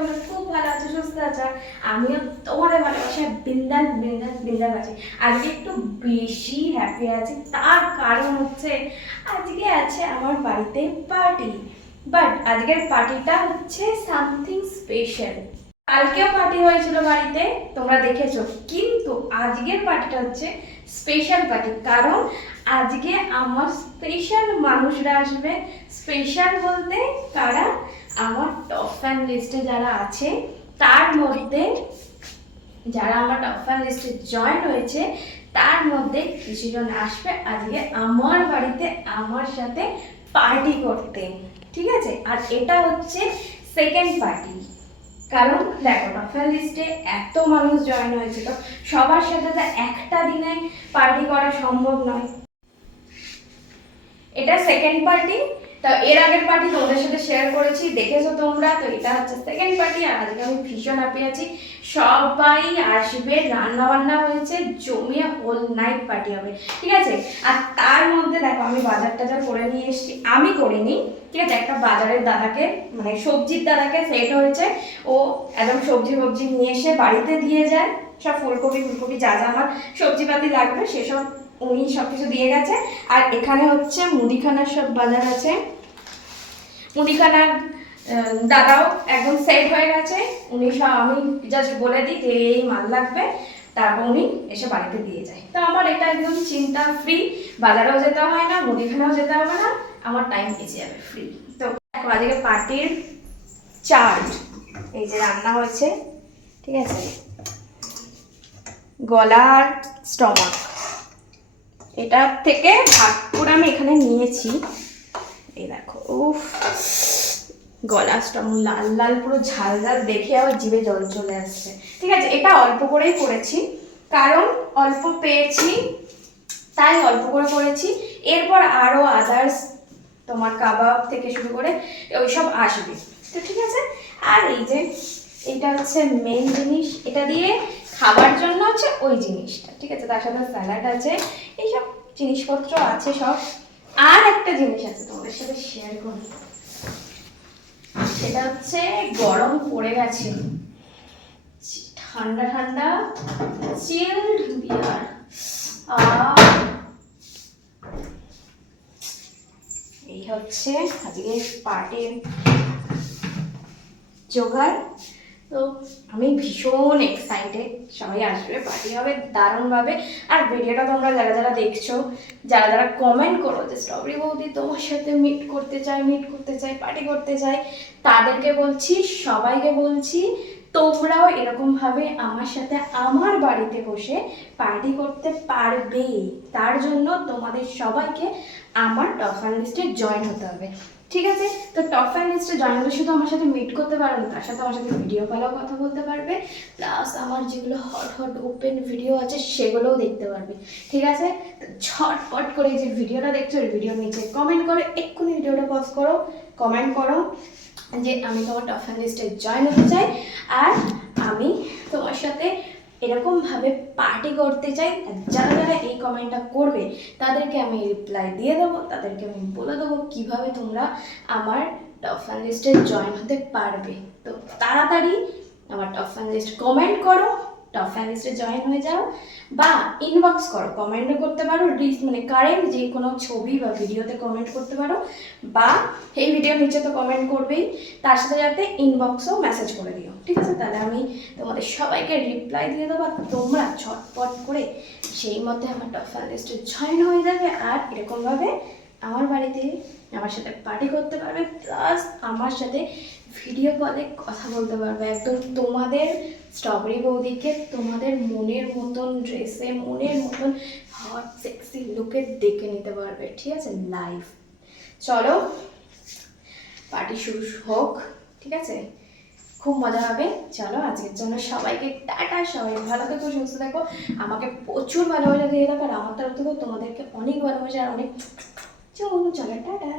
তোমরা খুব ভালো আছো, সুস্থ আছো। আমিও তোমাদের ভালোবাসায় বিন্দাস বিন্দাস বিন্দাস আছি। আজকে একটু বেশি হ্যাপি আছি, তার কারণ হচ্ছে আজকে আছে আমার বাড়িতে পার্টি। বাট আজকের পার্টিটা হচ্ছে সামথিং স্পেশাল। কালকেও পার্টি হয়েছিল বাড়িতে, তোমরা দেখেছো, কিন্তু আজকের পার্টিটা হচ্ছে স্পেশাল পার্টি। কারণ আজকে আমার স্পেশাল মানুষরা আসবে। স্পেশাল বলতে কারা? আমার টপ ফ্যান লিস্টে যারা আছে তার মধ্যে, যারা আমার টপ ফ্যান লিস্টে জয়েন হয়েছে তার মধ্যে কিছুজন আসবে আজকে আমার বাড়িতে আমার সাথে পার্টি করতে। ঠিক আছে, আর এটা হচ্ছে সেকেন্ড পার্টি। কারণ দেখো, টপ ফ্যান লিস্টে এত মানুষ জয়েন হয়েছে, তো সবার সাথে তো একটা দিনে পার্টি করা সম্ভব নয়। এটা সেকেন্ড পার্টি। তো এর আগের পার্টি তোমাদের সাথে শেয়ার করেছি, দেখেছো তোমরা। তো এটা হচ্ছে সেকেন্ড পার্টি, আর আজকে আমি ভীষণ হ্যাপি আছি। সবাই আসবে, রান্না বান্না হয়েছে, জমিয়ে হোল নাইট পার্টি হবে। ঠিক আছে, আর তার মধ্যে দেখো আমি বাজার টাজার করে নিয়ে এসেছি। আমি করিনি, ঠিক আছে, একটা বাজারের দাদাকে, মানে সবজির দাদাকে সেট হয়েছে। ও একদম সবজি ফবজি নিয়ে এসে বাড়িতে দিয়ে যায়। সব ফুলকপি ফুলকপি যা যা আমার সবজিপাতি লাগবে সেসব উনি সব কিছু দিয়ে গেছে। আর এখানে হচ্ছে মুদিখানার সব বাজার আছে। মুদিখানার দাদাও একদম সেট হয়ে গেছে। উনি সব, আমি জাস্ট বলে দিই যে এই মাল লাগবে, তারপর উনি এসে বাড়িতে দিয়ে যায়। তো আমার এটা একদম চিন্তা ফ্রি। বাজারেও যেতে হয় না, মুদিখানাও যেতে হবে না, আমার টাইম বেঁচে যাবে, ফ্রি। তো দেখো আজকে পার্টির চার্ট, এই যে রান্না হয়েছে, ঠিক আছে, গলার স্টমাক, এটা থেকে ভাগ করে আমি এখানে নিয়েছি। এই দেখো, উফ, গলা স্টমাক লাল লাল পুরো ঝাল ঝাল দেখে আবার জিভে জল চলে আসছে। ঠিক আছে, এটা অল্প করেই করেছি, কারণ অল্প পেয়েছি তাই অল্প করে করেছি। এরপর আরও আদার্স তোমার কাবাব থেকে শুরু করে ওইসব আসবে। তো ঠিক আছে, আর এই যে এটা হচ্ছে মেন জিনিস, এটা দিয়ে খাবার জন্য হচ্ছে ওই জিনিসটা। ঠিক আছে, তার সাথে স্যালাড আছে, এইসব জিনিসপত্র আছে সব। আর একটা জিনিস আছে তোমাদের সাথে শেয়ার করি, সেটা হচ্ছে গরম পড়ে গেছে, ঠান্ডা ঠান্ডা চিলড বিয়ার। এই হচ্ছে আজকে পার্টির জোগাড়। তো আমি ভীষণ এক্সাইটেড, সবাই আসবে, পার্টি হবে দারুণভাবে। আর ভিডিওটা তোমরা যারা যারা দেখছো, যারা যারা কমেন্ট করো যে স্ট্রবেরি বৌদি তোমার সাথে মিট করতে চাই, পার্টি করতে চাই, তাদেরকে বলছি, সবাইকে বলছি, তোমরাও এরকমভাবে আমার সাথে আমার বাড়িতে বসে পার্টি করতে পারবে। তার জন্য তোমাদের সবাইকে আমার টপ ফ্যান লিস্টে জয়েন হতে হবে। ঠিক আছে, তো টপ ফ্যান লিস্টে জয়েন হলে শুধু আমার সাথে মিট করতে পারবে না, তার সাথে আমার সাথে ভিডিও কলেও কথা বলতে পারবে, প্লাস আমার যেগুলো হট হট ওপেন ভিডিও আছে সেগুলোও দেখতে পারবে। ঠিক আছে, তো ঝটপট করে যে ভিডিওটা দেখছো, ওই ভিডিওর নিচে কমেন্ট করো, এক্ষুনি ভিডিওটা পজ করো, কমেন্ট করো যে আমি তোমার টপ ফ্যান লিস্টে জয়েন হতে চাই, আর আমি তোমার সাথে এরকমভাবে পার্টি করতে চাই। যারা যারা এই কমেন্টটা করবে তাদেরকে আমি রিপ্লাই দিয়ে দেবো, তাদেরকে আমি বলে দেবো কীভাবে তোমরা আমার টপ ফ্যান লিস্টে জয়েন হতে পারবে। তো তাড়াতাড়ি আমার টপ ফ্যান লিস্ট কমেন্ট করো, টপ ফ্যান লিস্টে জয়েন হয়ে যাও, বা ইনবক্স করো, কমেন্টও করতে পারো, মানে কারেন্ট যে কোনো ছবি বা ভিডিওতে কমেন্ট করতে পারো, বা এই ভিডিওর নিচে তো কমেন্ট করবেই, তার সাথে যাতে ইনবক্সও মেসেজ করে দিও। ঠিক আছে, তাহলে আমি তোমাদের সবাইকে রিপ্লাই দিয়ে দেবো, আর তোমরা ছটপট করে সেই মধ্যে আমার টপ ফ্যান লিস্টে জয়েন হয়ে যাবে, আর এরকমভাবে আমার বাড়িতে আমার সাথে পার্টি করতে পারবে, প্লাস আমার সাথে ভিডিও কলে কথা বলতে পারবে। একদম তোমাদের স্ট্রবেরি বৌদিকে তোমাদের মনের মতন ড্রেসে, মনের মতন হট সেক্সি লুকে দেখে নিতে পারবে। ঠিক আছে, লাইভ। চলো পার্টি শুরু হোক, ঠিক আছে, খুব মজা হবে। চলো আজকের জন্য সবাইকে টাটা, সবাই ভালো থেকো, সুস্থ থেকো, আমাকে প্রচুর ভালোবাসা দিয়ে থাকো, আর আমার তরফ থেকেও তোমাদেরকে অনেক ভালোবাসা আর অনেক চলো টাটা।